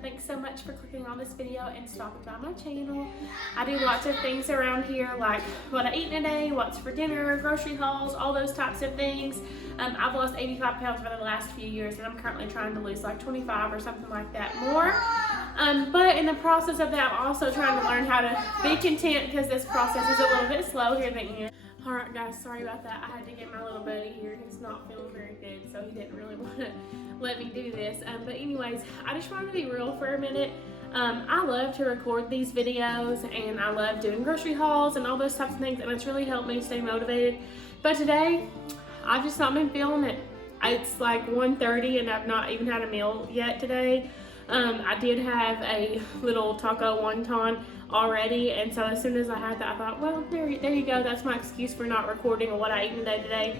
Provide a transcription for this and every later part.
Thanks so much for clicking on this video and stopping by my channel. I do lots of things around here, like what I eat in a day, what's for dinner, grocery hauls, all those types of things. I've lost 85 pounds for the last few years, and I'm currently trying to lose like 25 or something like that more. But in the process of that, I'm also trying to learn how to be content, because this process is a little bit slow here at the end. Alright guys, sorry about that. I had to get my little buddy here. He's not feeling very good, so he didn't really want to let me do this. But anyways, I just wanted to be real for a minute. I love to record these videos, and I love doing grocery hauls and all those types of things, and it's really helped me stay motivated. But today, I've just not been feeling it. It's like 1:30 and I've not even had a meal yet today. I did have a little taco wonton already, and so as soon as I had that, I thought, well, there you go. That's my excuse for not recording what I ate today.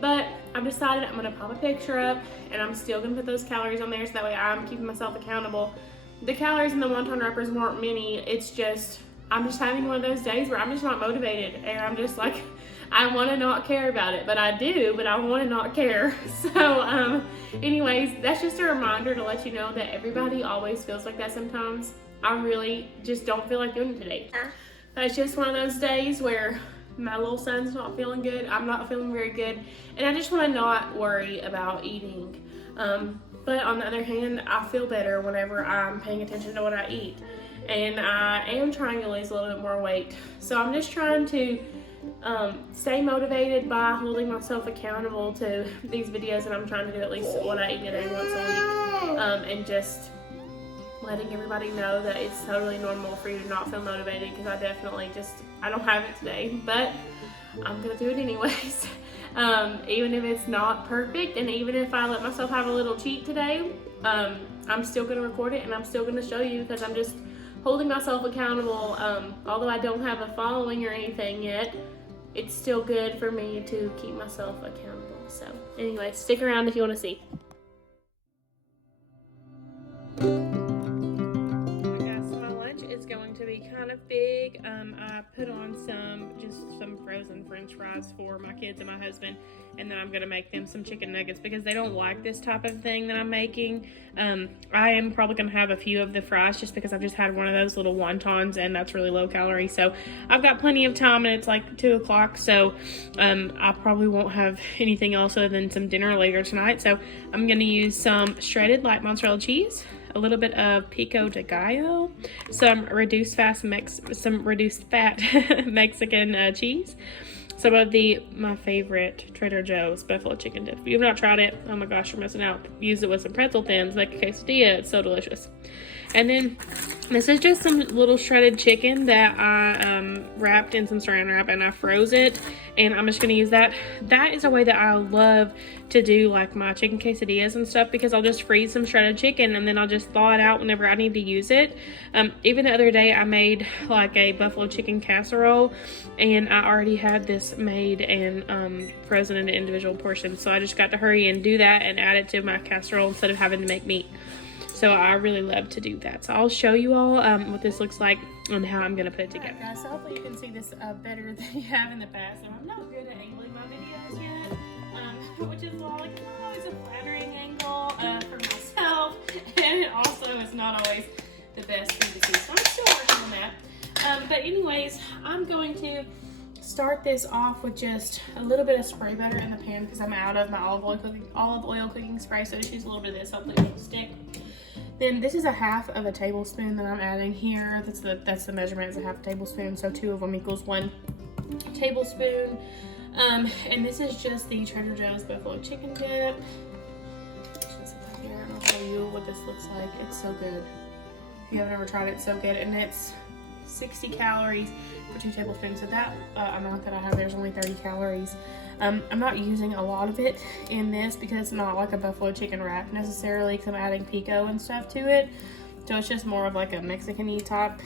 But I've decided I'm gonna pop a picture up, and I'm still gonna put those calories on there, so that way I'm keeping myself accountable. The calories in the wonton wrappers weren't many. It's just, I'm just having one of those days where I'm just not motivated, and I'm just like, I want to not care about it, but I do, but I want to not care. So anyways, that's just a reminder to let you know that everybody always feels like that sometimes. I really just don't feel like doing it today. But it's just one of those days where my little son's not feeling good, I'm not feeling very good, and I just want to not worry about eating. But on the other hand, I feel better whenever I'm paying attention to what I eat. And I am trying to lose a little bit more weight. So I'm just trying to stay motivated by holding myself accountable to these videos, and I'm trying to do at least what I eat a day once a week, and just letting everybody know that it's totally normal for you to not feel motivated, because I don't have it today, but I'm gonna do it anyways. Even if it's not perfect, and even if I let myself have a little cheat today, I'm still gonna record it, and I'm still gonna show you, because I'm just holding myself accountable. Although I don't have a following or anything yet, it's still good for me to keep myself accountable. So anyway, stick around if you want to see. Going to be kind of big. I put on some frozen french fries for my kids and my husband, and then I'm going to make them some chicken nuggets because they don't like this type of thing that I'm making. I am probably going to have a few of the fries just because I've just had one of those little wontons, and that's really low calorie, so I've got plenty of time, and it's like 2 o'clock, so I probably won't have anything else other than some dinner later tonight. So I'm going to use some shredded light mozzarella cheese, a little bit of pico de gallo, some reduced fat Mexican cheese, some of my favorite Trader Joe's buffalo chicken dip. If you've not tried it, oh my gosh, you're missing out. Use it with some pretzel thins, like a quesadilla. It's so delicious. And then this is just some little shredded chicken that I wrapped in some saran wrap, and I froze it, and I'm just going to use that. That is a way that I love to do like my chicken quesadillas and stuff, because I'll just freeze some shredded chicken, and then I'll just thaw it out whenever I need to use it. Even the other day I made like a buffalo chicken casserole, and I already had this made and frozen into individual portions, so I just got to hurry and do that and add it to my casserole instead of having to make meat. So I really love to do that. So I'll show you all what this looks like and how I'm gonna put it together. Alright guys, so hopefully you can see this better than you have in the past. And I'm not good at angling my videos yet, which is not always a flattering angle for myself, and it also is not always the best thing to see. So I'm still working on that. But anyways, I'm going to start this off with just a little bit of spray butter in the pan, because I'm out of my olive oil cooking spray, so just use a little bit of this. Hopefully it will stick. Then this is a half of a tablespoon that I'm adding here. That's the measurement, is a half a tablespoon, so 2 of them equals 1 tablespoon. And this is just the Trader Joe's buffalo chicken dip. Just put here, and I'll show you what this looks like. It's so good. If you haven't ever tried it, it's so good, and it's 60 calories for 2 tablespoons. So that amount that I have there is only 30 calories. I'm not using a lot of it in this because it's not like a buffalo chicken wrap necessarily, because I'm adding pico and stuff to it. So it's just more of like a Mexican-y type,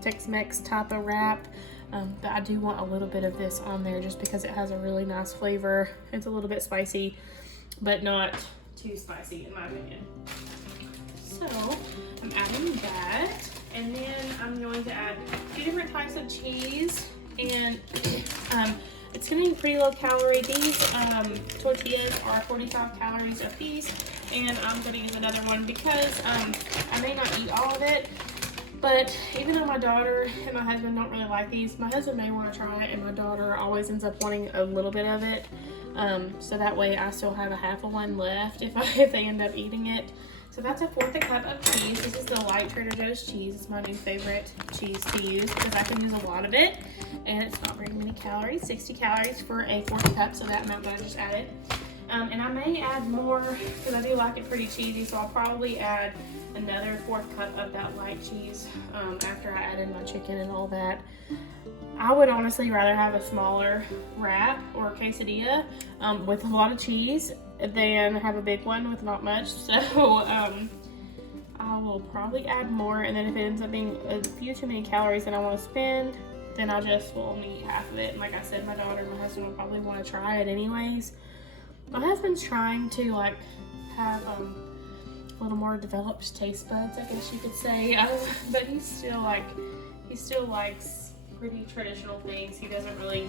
Tex-Mex type of wrap. But I do want a little bit of this on there just because it has a really nice flavor. It's a little bit spicy, but not too spicy in my opinion. So I'm adding that. And then I'm going to add 2 different types of cheese, and it's gonna be pretty low calorie. These tortillas are 45 calories a piece, and I'm gonna use another one because I may not eat all of it. But even though my daughter and my husband don't really like these, my husband may want to try it, and my daughter always ends up wanting a little bit of it. So that way I still have a half of one left if they end up eating it. So that's 1/4 cup of cheese. This is the light Trader Joe's cheese. It's my new favorite cheese to use because I can use a lot of it, and it's not very many calories. 60 calories for 1/4 cup, so that amount that I just added. And I may add more because I do like it pretty cheesy, so I'll probably add another 1/4 cup of that light cheese after I add in my chicken and all that. I would honestly rather have a smaller wrap or quesadilla with a lot of cheese than have a big one with not much. So I will probably add more, and then if it ends up being a few too many calories that I want to spend, then I just will only eat half of it. And like I said, my daughter and my husband will probably want to try it anyways. My husband's trying to like have a little more developed taste buds, I guess you could say, but he still likes pretty traditional things. He doesn't really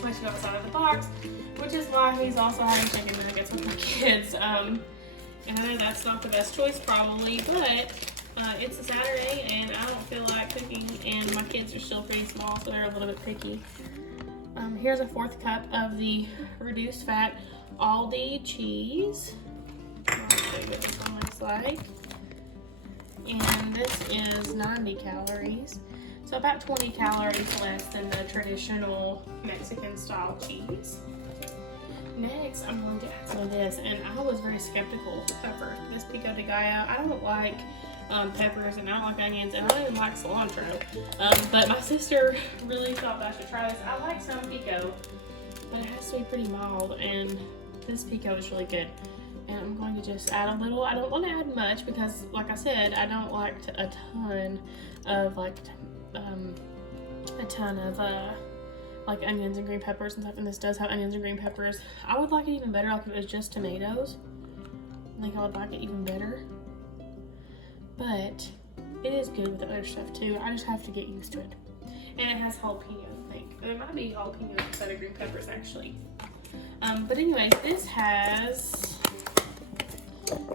push you outside of the box, which is why he's also having chicken nuggets with my kids. And I know that's not the best choice probably, but it's a Saturday and I don't feel like cooking, and my kids are still pretty small, so they're a little bit picky. Here's 1/4 cup of the reduced fat Aldi cheese. I'll show you what this one looks like. And this is 90 calories. So about 20 calories less than the traditional Mexican style cheese. Next, I'm going to add some of this, and I was very skeptical of pepper. This pico de gallo, I don't like peppers, and I don't like onions, and I don't even like cilantro. But my sister really thought that I should try this. I like some pico, but it has to be pretty mild, and this pico is really good. And I'm going to just add a little. I don't want to add much because, like I said, I don't like a ton of like onions and green peppers and stuff, and this does have onions and green peppers. I would like it even better like if it was just tomatoes. I think I would like it even better, but it is good with the other stuff too. I just have to get used to it. And it has jalapeno, I think. There might be jalapenos instead of green peppers actually. But anyways, this has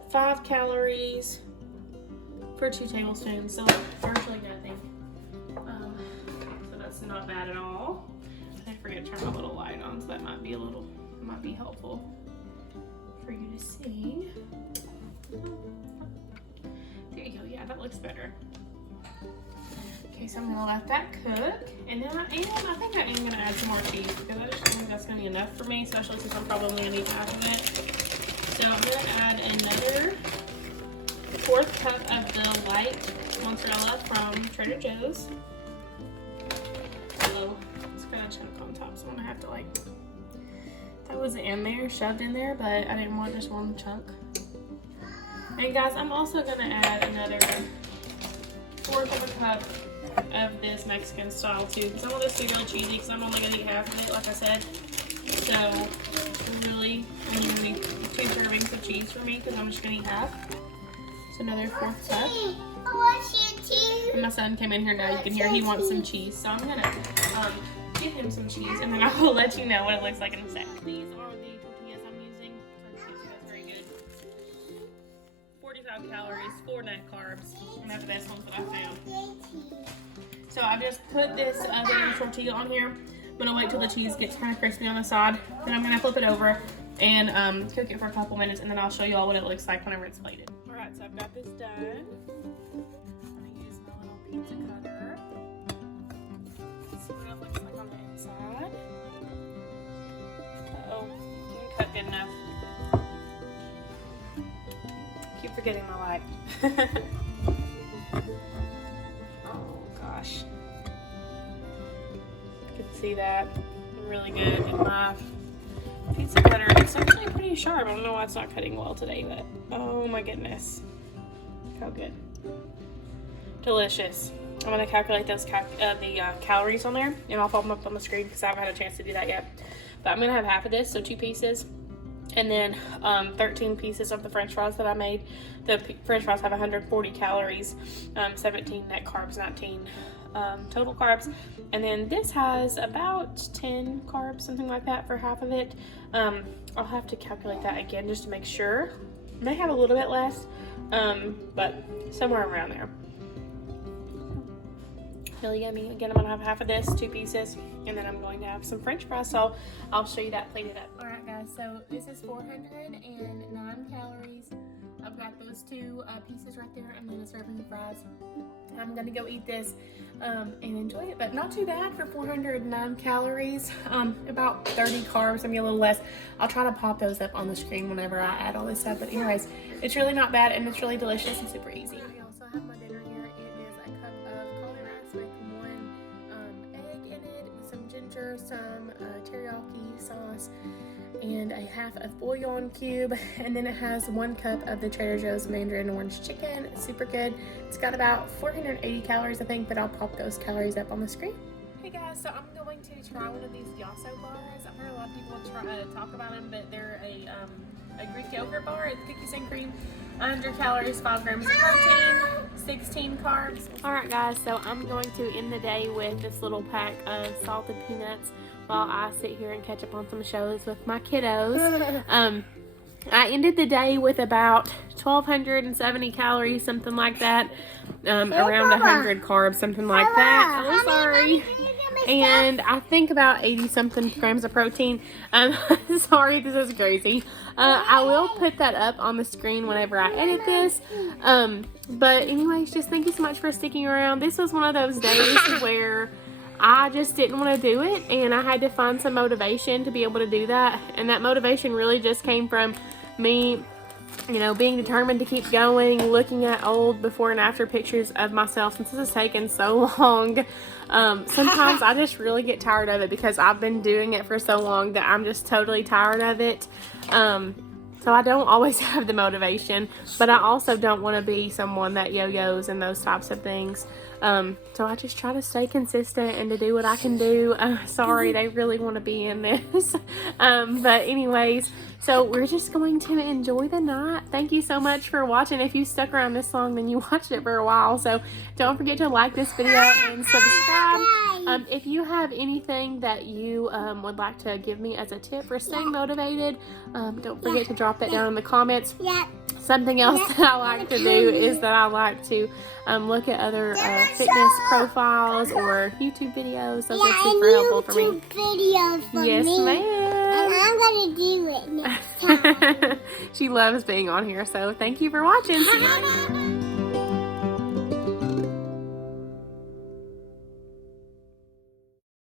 5 calories for 2 tablespoons, so virtually nothing. So that's not bad at all. I forget to turn my little light on, so that might be helpful for you to see. There you go. Yeah, that looks better. Okay, so I'm gonna let that cook, and then I think I am gonna add some more cheese because I just don't think that's gonna be enough for me, especially since I'm probably gonna need half of it. So I'm gonna add another 1/4 cup of the light mozzarella from Trader Joe's. So it's got a chunk on top, so I'm gonna have to that was in there, shoved in there, but I didn't want just one chunk. And guys, I'm also gonna add another 1/4 cup of this Mexican style too, because I want this to be really cheesy, because I'm only gonna eat half of it, like I said. So really, I'm gonna need 2 servings of cheese for me, because I'm just gonna eat half. So another 1/4 cup. And my son came in here now. You can hear he wants some cheese, so I'm gonna give him some cheese, and then I will let you know what it looks like in a sec. These are the tortillas I'm using. That's very good. 45 calories, 4 net carbs, and they're the best ones that I found. So I've just put this other tortilla on here. I'm gonna wait till the cheese gets kind of crispy on the side. Then I'm gonna flip it over and cook it for a couple minutes, and then I'll show you all what it looks like whenever it's plated. All right, so I've got this done. I'm gonna use my little pizza cutter. Let's see what it looks like on the inside. Uh-oh, didn't cut good enough. Keep forgetting my light. Oh gosh. You can see that really good in my pizza cutter. It's actually pretty sharp. I don't know why it's not cutting well today, but oh my goodness. Look how good. Delicious. I'm gonna calculate those calories on there, and I'll pop them up on the screen because I haven't had a chance to do that yet. But I'm gonna have half of this, so 2 pieces. And then 13 pieces of the french fries that I made. The french fries have 140 calories, 17 net carbs, 19 total carbs. And then this has about 10 carbs, something like that, for half of it. I'll have to calculate that again just to make sure. May have a little bit less, but somewhere around there. Really yummy. Again, I'm gonna have half of this, 2 pieces, and then I'm going to have some french fries, so I'll show you that plated up. All right, guys, so this is 409 calories. I've got those 2 pieces right there, and then a serving of fries. I'm gonna go eat this and enjoy it, but not too bad for 409 calories. About 30 carbs, maybe a little less. I'll try to pop those up on the screen whenever I add all this stuff, but anyways, it's really not bad, and it's really delicious and super easy. I also have my dinner here. It is a cup of cauliflower rice with 1 egg in it, some ginger, some teriyaki sauce, and a half of bouillon cube, and then it has 1 cup of the Trader Joe's Mandarin Orange chicken. It's super good. It's got about 480 calories, I think, but I'll pop those calories up on the screen. Hey guys, so I'm going to try one of these Yasso bars. I've heard a lot of people talk about them, but they're a Greek yogurt bar. It's cookies and cream, 100 calories, 5 grams of protein, 16 carbs. All right guys, so I'm going to end the day with this little pack of salted peanuts while I sit here and catch up on some shows with my kiddos. I ended the day with about 1,270 calories, something like that. Around 100 carbs, something like that. Oh, sorry. And I think about 80-something grams of protein. Sorry, this is crazy. I will put that up on the screen whenever I edit this. But anyways, just thank you so much for sticking around. This was one of those days where I just didn't want to do it, and I had to find some motivation to be able to do that. And that motivation really just came from me, you know, being determined to keep going, looking at old before and after pictures of myself. Since this has taken so long, sometimes I just really get tired of it because I've been doing it for so long that I'm just totally tired of it. So I don't always have the motivation, but I also don't want to be someone that yo-yos and those types of things. So I just try to stay consistent and to do what I can do. Sorry, they really want to be in this. But anyways, so we're just going to enjoy the night. Thank you so much for watching. If you stuck around this long, then you watched it for a while. So don't forget to like this video and subscribe. If you have anything that you would like to give me as a tip for staying motivated, don't forget to drop that down in the comments. Something else that I like to do is that I like to look at other fitness profiles or YouTube videos. Those are super helpful for me. YouTube videos for yes, me. ma'am. And I'm going to do it next time. She loves being on here, so thank you for watching. See you later.